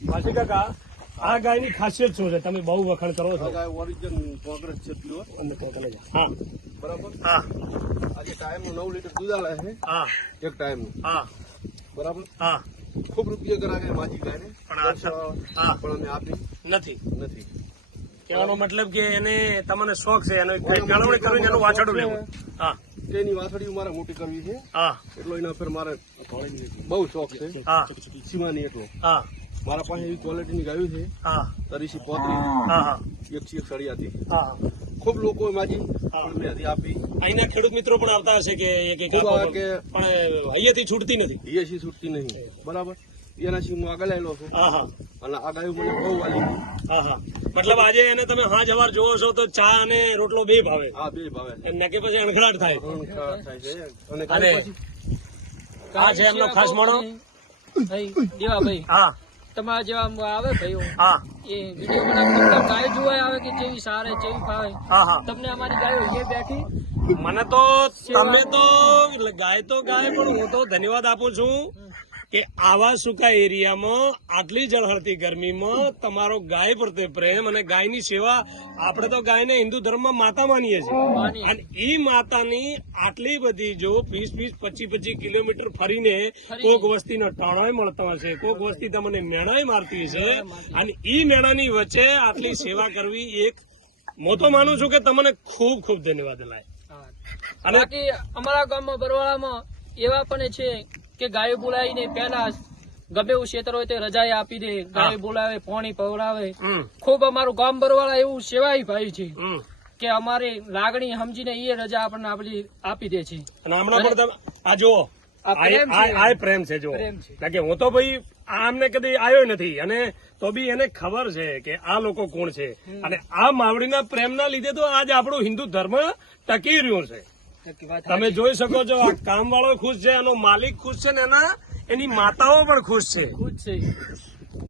માસી કાકા આ ગાયની ખાસિયત શું છે? તમે બહુ વખાણ કરો છો. ગાય ઓરિજિનલ કોંગ્રેસ છે પ્યોર. હા બરાબર. હા આજે ટાઈમનું 9 લીટર દૂધ આલે છે હા એક ટાઈમનું. હા બરાબર. હા ખૂબ રૂપિયા કરાવે માજી ગાયને, હા પણ અમે આપી નથી. નથી. કહેવાનો મતલબ કે એને તમને શોખ છે એનો જાળવણી કરવી, એનું વાછરડું લેવું. હા તેની વાછડીઓ મારે મોટી કરવી છે, હા એટલો એના પર મારે બહુ શોખ છે. હા સીમાની એટલો હા મારા પાસે એવી ક્વોલિટીની ગાયું છે. હા તરીસી પોતરી હા હા 101 સળિયાથી. હા ખૂબ લોકો માજી મેં હજી આપી. અહીંના ખેડૂત મિત્રો પણ આવતા હશે કે ખૂબ આવે કે પણ અહીંયાથી છૂટતી નથી. હિયેસી છૂટતી નહીં. બરાબર. એના સિંહ હું આગળ આવેલો છું હા હા અને આ ગાયું મને બહુ વાલી. હા હા મતલબ આજે એને તમે હા જવાર જોવો છો તો ચા અને રોટલો બે ભાવે. આ બે ભાવે છે. નકે પછી અણખડાટ થાય. થાય છે. અને અને ગાય પછી આ છે એમનો ખાસ મોણો. દેવાભાઈ હા તમારા જેવા આવે ભાઈઓ હા એ વિડીયો બનાવી ગાય જોવા આવે કે જેવી સારે જેવી ભાવે હા હા તમને અમારી ગાયો અહીંયા બેઠી મને તો તમે તો ગાય પણ હું તો ધન્યવાદ આપું છું કે આવા સૂકા એરિયામાં આટલી ઝળહળતી ગરમીમાં તમારો ગાય પ્રત્યે પ્રેમ અને ગાયની સેવા. આપણે તો ગાયને હિન્દુ ધર્મમાં માતા માનીએ છીએ અને એ માતાની આટલી બધી જો 20-25 કિલોમીટર ફરીને કોક વસ્તીનો ટાણોય મળતો હશે, કોક વસ્તી તમને મેણાય મારતી હશે અને ઈ મેણાની વચ્ચે આટલી સેવા કરવી એક હું તો માનું છું કે તમને ખૂબ ખૂબ ધન્યવાદ લાય. અને બાકી અમારા ગામમાં બરવાળામાં એવા પણ છે કે ગાયો બોલાવીને પેલા ગમે એવું ક્ષેત્ર હોય તે રજાએ આપી દે, ગાય બોલાવે, પાણી પવડાવે. ખૂબ અમારું ગામ બરવાળા એવું સેવાય ભાઈ છે કે અમારી લાગણી સમજીને એ રજા આપણને આપી દે છે. અને હમણાં પણ તમે આ જુઓ આ પ્રેમ છે જો કે હું તો ભાઈ આમને કદી આવ્યો નથી અને તો બી એને ખબર છે કે આ લોકો કોણ છે અને આ માવડીના પ્રેમના લીધે તો આજ આપણું હિન્દુ ધર્મ ટકી રહ્યું છે. તમે જોઈ શકો છો આ કામ વાળો ખુશ છે, એનો માલિક ખુશ છે ને એની માતાઓ પણ ખુશ છે.